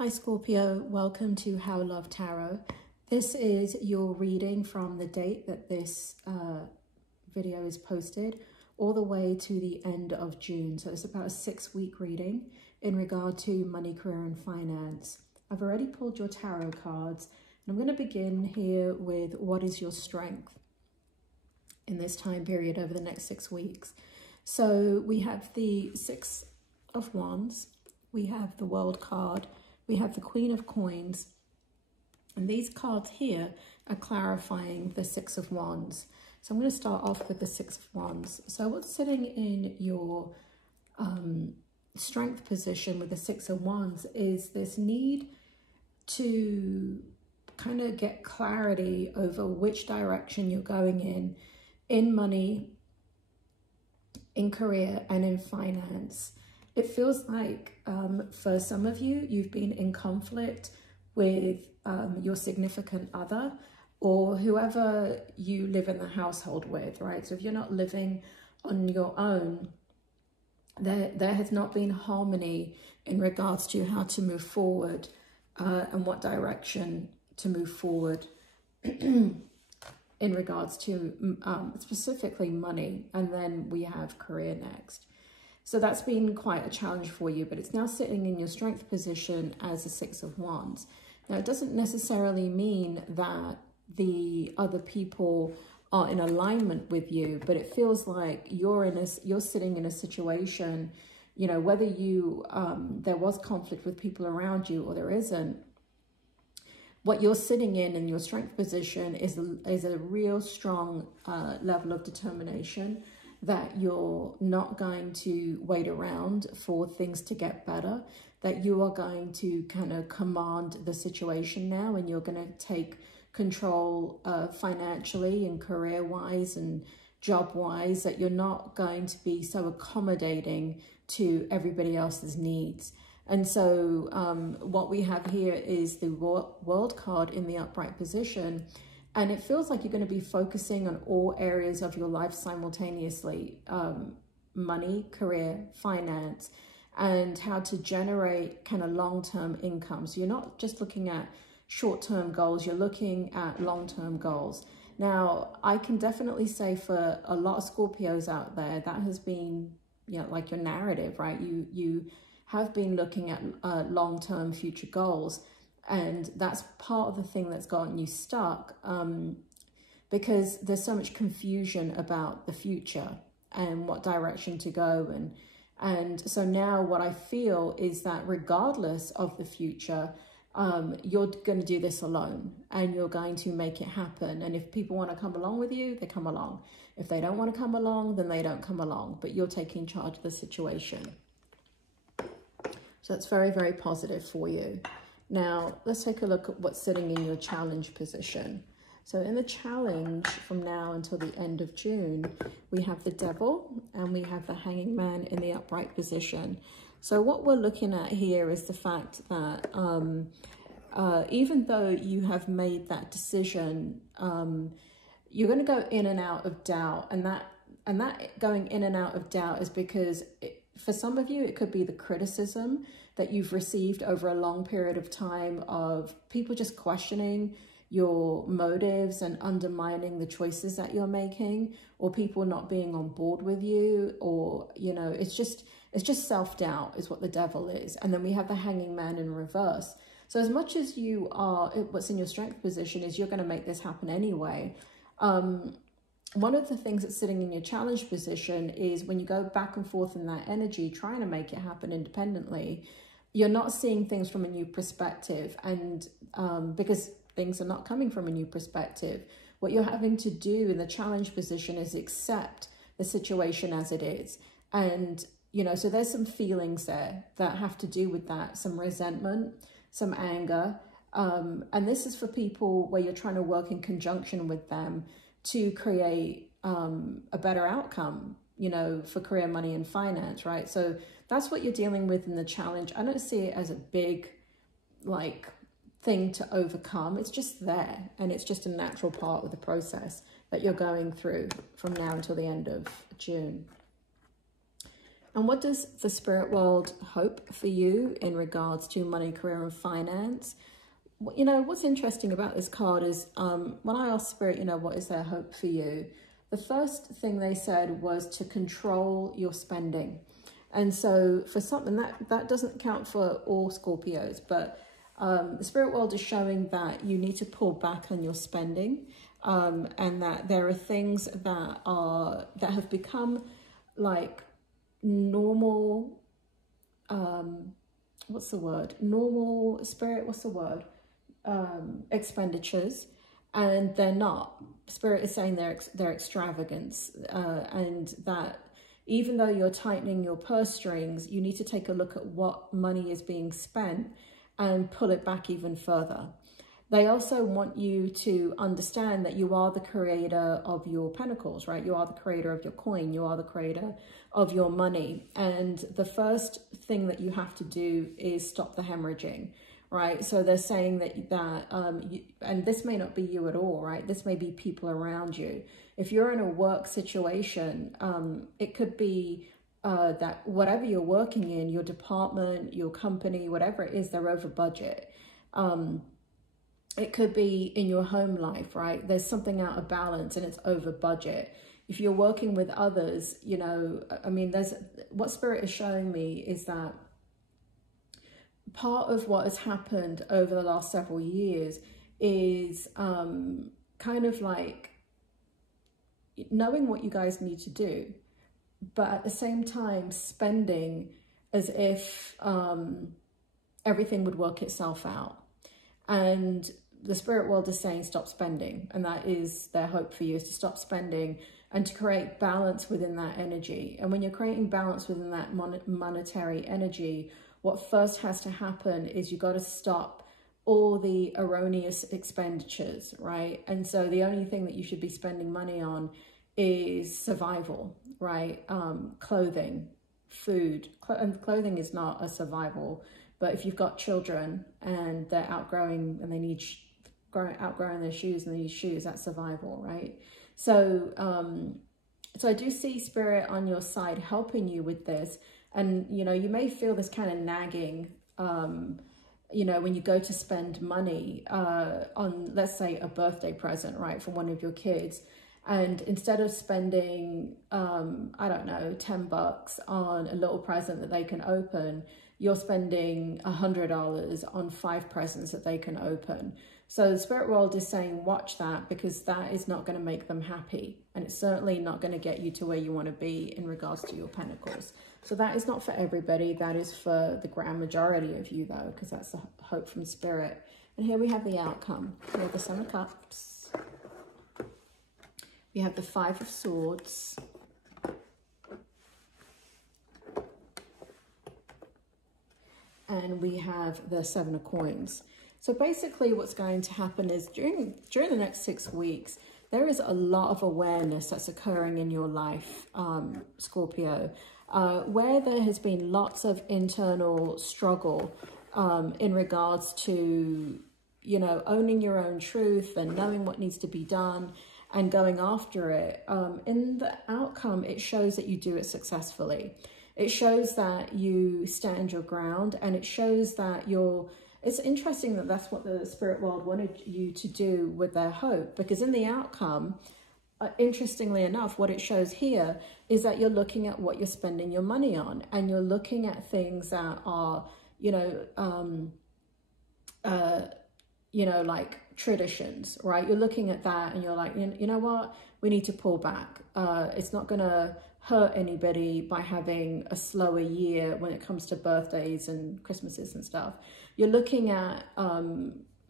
Hi Scorpio, welcome to How Love Tarot. This is your reading from the date that this video is posted all the way to the end of June. So it's about a 6-week reading in regard to money, career and finance. I've already pulled your tarot cards and I'm going to begin here with what is your strength in this time period over the next 6 weeks. So we have the Six of Wands, we have the World card, we have the Queen of Coins, and these cards here are clarifying the Six of Wands. So I'm going to start off with the Six of Wands. So what's sitting in your strength position with the Six of Wands is this need to kind of get clarity over which direction you're going in money, in career, and in finance. It feels like for some of you, you've been in conflict with your significant other or whoever you live in the household with, right? So if you're not living on your own, there has not been harmony in regards to how to move forward and what direction to move forward in regards to specifically money. And then we have career next. So that's been quite a challenge for you, but it's now sitting in your strength position as a Six of Wands. Now, it doesn't necessarily mean that the other people are in alignment with you, but it feels like you're sitting in a situation, you know, whether you there was conflict with people around you or there isn't, what you're sitting in your strength position is a real strong level of determination that you're not going to wait around for things to get better, that you are going to kind of command the situation now and you're going to take control financially and career-wise and job-wise, that you're not going to be so accommodating to everybody else's needs. And so what we have here is the World card in the upright position. And it feels like you're going to be focusing on all areas of your life simultaneously, money, career, finance, and how to generate kind of long-term income. So you're not just looking at short-term goals, you're looking at long-term goals. Now, I can definitely say for a lot of Scorpios out there, that has been, you know, like your narrative, right? You have been looking at long-term future goals. And that's part of the thing that's gotten you stuck because there's so much confusion about the future and what direction to go. And so now what I feel is that regardless of the future, you're going to do this alone and you're going to make it happen. And if people want to come along with you, they come along. If they don't want to come along, then they don't come along. But you're taking charge of the situation. So that's very, very positive for you. Now, let's take a look at what's sitting in your challenge position. So in the challenge from now until the end of June, we have the Devil and we have the Hanging Man in the upright position. So what we're looking at here is the fact that even though you have made that decision, you're going to go in and out of doubt. And that going in and out of doubt is because for some of you, it could be the criticism that you've received over a long period of time of people just questioning your motives and undermining the choices that you're making, or people not being on board with you, or, you know, it's just self-doubt is what the Devil is. And then we have the Hanging Man in reverse. So as much as you are, what's in your strength position is you're going to make this happen anyway. One of the things that's sitting in your challenge position is when you go back and forth in that energy, trying to make it happen independently, you're not seeing things from a new perspective. And because things are not coming from a new perspective, what you're having to do in the challenge position is accept the situation as it is. And, you know, so there's some feelings there that have to do with that, some resentment, some anger. And this is for people where you're trying to work in conjunction with them to create a better outcome, you know, for career, money, and finance, right? So that's what you're dealing with in the challenge. I don't see it as a big, like, thing to overcome. It's just there, and it's just a natural part of the process that you're going through from now until the end of June. And what does the spirit world hope for you in regards to money, career, and finance? You know, what's interesting about this card is when I asked spirit, you know, what is their hope for you? The first thing they said was to control your spending. And so for something that doesn't count for all Scorpios, but the spirit world is showing that you need to pull back on your spending, and that there are things that have become like normal, what's the word? Normal spirit, what's the word? Expenditures, and they're not. Spirit is saying they're extravagance, and that even though you're tightening your purse strings, you need to take a look at what money is being spent and pull it back even further. They also want you to understand that you are the creator of your pentacles, right? You are the creator of your coin. You are the creator of your money. And the first thing that you have to do is stop the hemorrhaging, right? So they're saying and this may not be you at all, right? This may be people around you. If you're in a work situation, it could be that whatever you're working in, your department, your company, whatever it is, they're over budget. It could be in your home life, right? There's something out of balance and it's over budget. If you're working with others, you know, I mean, what spirit is showing me is that part of what has happened over the last several years is kind of like knowing what you guys need to do, but at the same time spending as if everything would work itself out. And the spirit world is saying stop spending, and that is their hope for you, is to stop spending and to create balance within that energy. And when you're creating balance within that monetary energy, what first has to happen is you got to stop all the erroneous expenditures, right? And so the only thing that you should be spending money on is survival, right? Clothing, food. And clothing is not a survival, but if you've got children and they're outgrowing and they need outgrowing their shoes and they need shoes, that's survival, right? So so I do see spirit on your side helping you with this. And, you know, you may feel this kind of nagging, you know, when you go to spend money on, let's say, a birthday present, right, for one of your kids. And instead of spending, I don't know, $10 on a little present that they can open, you're spending $100 on 5 presents that they can open. So the spirit world is saying, watch that, because that is not going to make them happy. And it's certainly not going to get you to where you want to be in regards to your pentacles. So that is not for everybody. That is for the grand majority of you, though, because that's the hope from spirit. And here we have the outcome. We have the 7 of Cups. We have the 5 of Swords. And we have the 7 of Coins. So basically what's going to happen is during the next 6 weeks, there is a lot of awareness that's occurring in your life, Scorpio, where there has been lots of internal struggle in regards to, you know, owning your own truth and knowing what needs to be done and going after it. In the outcome, it shows that you do it successfully. It shows that you stand your ground, and it shows that it's interesting that that's what the spirit world wanted you to do with their hope, because in the outcome, interestingly enough, what it shows here is that you're looking at what you're spending your money on, and you're looking at things that are, you know, like traditions, right? You're looking at that and you're like, you know what? We need to pull back. It's not going to hurt anybody by having a slower year when it comes to birthdays and Christmases and stuff. You're looking at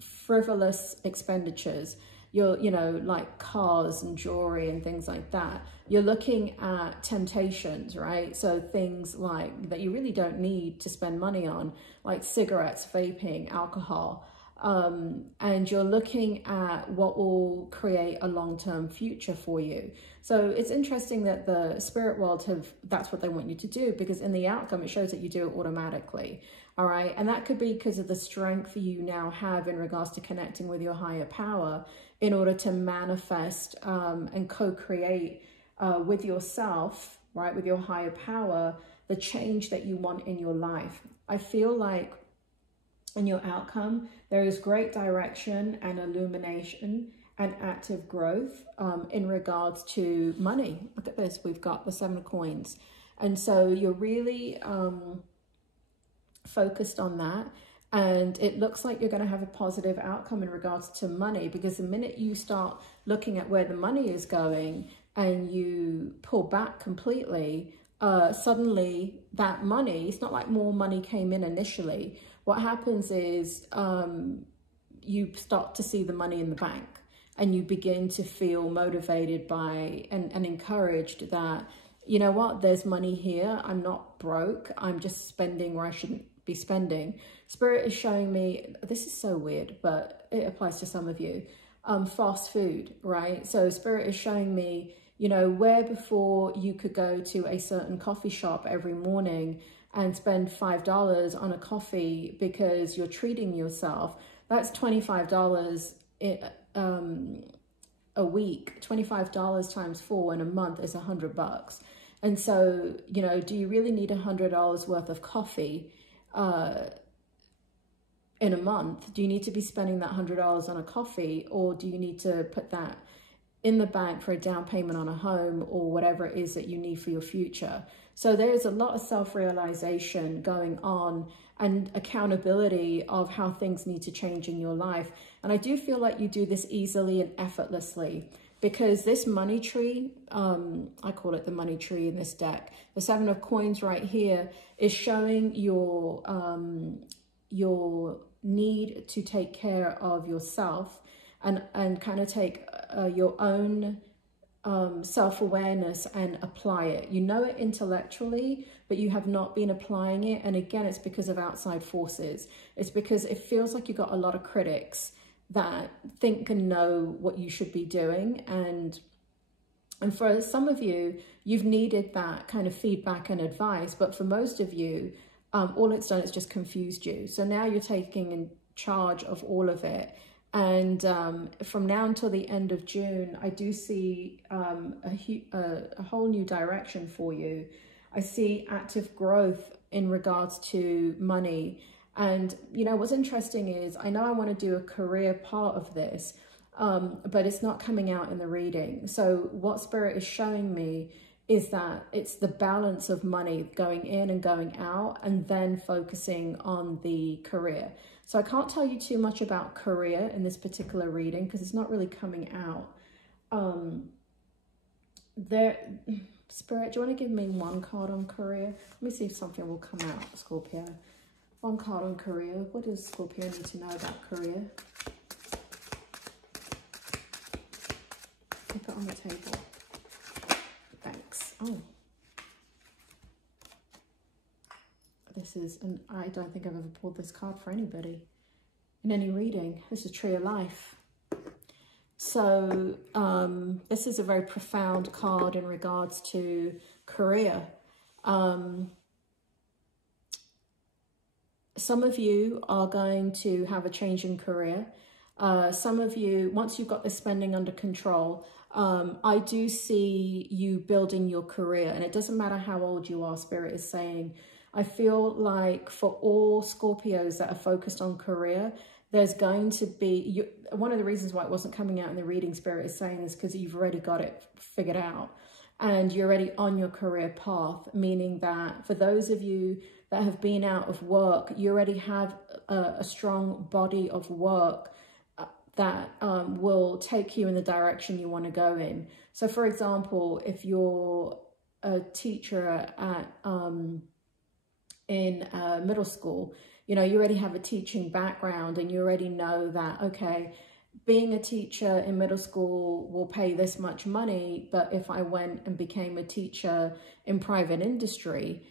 frivolous expenditures. You know, like cars and jewelry and things like that. You're looking at temptations, right? So things like that you really don't need to spend money on, like cigarettes, vaping, alcohol. And you're looking at what will create a long-term future for you. So it's interesting that the spirit world that's what they want you to do, because in the outcome, it shows that you do it automatically. All right. And that could be because of the strength you now have in regards to connecting with your higher power in order to manifest and co-create with yourself, right, with your higher power, the change that you want in your life. I feel like in your outcome, there is great direction and illumination and active growth in regards to money. Look at this, we've got the 7 of coins. And so you're really focused on that. And it looks like you're going to have a positive outcome in regards to money, because the minute you start looking at where the money is going and you pull back completely, suddenly that money, it's not like more money came in initially. What happens is you start to see the money in the bank, and you begin to feel motivated by and encouraged that, you know what, there's money here. I'm not broke. I'm just spending where I shouldn't be spending. Spirit is showing me, this is so weird, but it applies to some of you, fast food, right? So Spirit is showing me, you know, where before you could go to a certain coffee shop every morning and spend $5 on a coffee because you're treating yourself, that's $25 a week. $25 times 4 in a month is $100. And so, you know, do you really need $100 worth of coffee in a month? Do you need to be spending that $100 on a coffee, or do you need to put that in the bank for a down payment on a home or whatever it is that you need for your future? So there's a lot of self-realization going on and accountability of how things need to change in your life. And I do feel like you do this easily and effortlessly, because this money tree, I call it the money tree in this deck, the 7 of coins right here is showing your need to take care of yourself and kind of take your own self-awareness and apply it. You know it intellectually, but you have not been applying it. And again, it's because of outside forces. It's because it feels like you've got a lot of critics that think and know what you should be doing. And for some of you, you've needed that kind of feedback and advice. But for most of you, all it's done is just confused you. So now you're taking in charge of all of it. And from now until the end of June, I do see a whole new direction for you. I see active growth in regards to money. And, you know, what's interesting is I know I want to do a career part of this, but it's not coming out in the reading. So what Spirit is showing me is that it's the balance of money going in and going out, and then focusing on the career. So I can't tell you too much about career in this particular reading because it's not really coming out. Spirit, do you want to give me one card on career? Let me see if something will come out, Scorpio. One card on career. What does Scorpio need to know about career? Keep it on the table. Thanks. Oh. This is, and I don't think I've ever pulled this card for anybody in any reading. This is Tree of Life. So this is a very profound card in regards to career. Some of you are going to have a change in career. Some of you, once you've got the spending under control, I do see you building your career. And it doesn't matter how old you are, Spirit is saying. I feel like for all Scorpios that are focused on career, there's going to be, one of the reasons why it wasn't coming out in the reading, Spirit is saying, is because you've already got it figured out and you're already on your career path, meaning that for those of you that have been out of work, you already have a strong body of work that will take you in the direction you want to go in. So for example, if you're a teacher at in middle school, you know, you already have a teaching background and you already know that, okay, being a teacher in middle school will pay this much money, but if I went and became a teacher in private industry,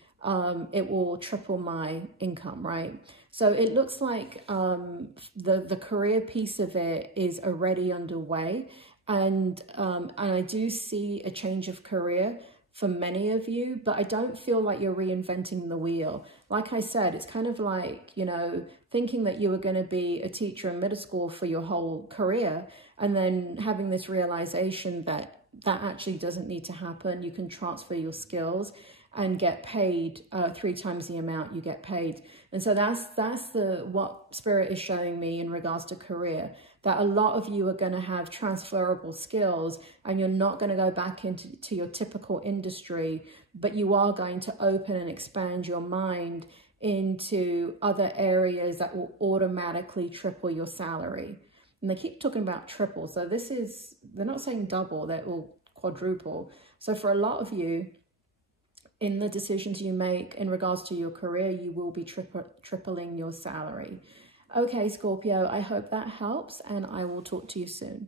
it will triple my income, right? So it looks like the career piece of it is already underway, and I do see a change of career for many of you, but I don't feel like you're reinventing the wheel. Like I said, it's kind of like, you know, thinking that you were going to be a teacher in middle school for your whole career, and then having this realization that that actually doesn't need to happen. You can transfer your skills and get paid 3 times the amount you get paid. And so that's what Spirit is showing me in regards to career, that a lot of you are going to have transferable skills, and you're not going to go back into your typical industry, but you are going to open and expand your mind into other areas that will automatically triple your salary. And they keep talking about triple. So this is, they're not saying double, that will quadruple. So for a lot of you, in the decisions you make in regards to your career, you will be tripling your salary. Okay, Scorpio, I hope that helps, and I will talk to you soon.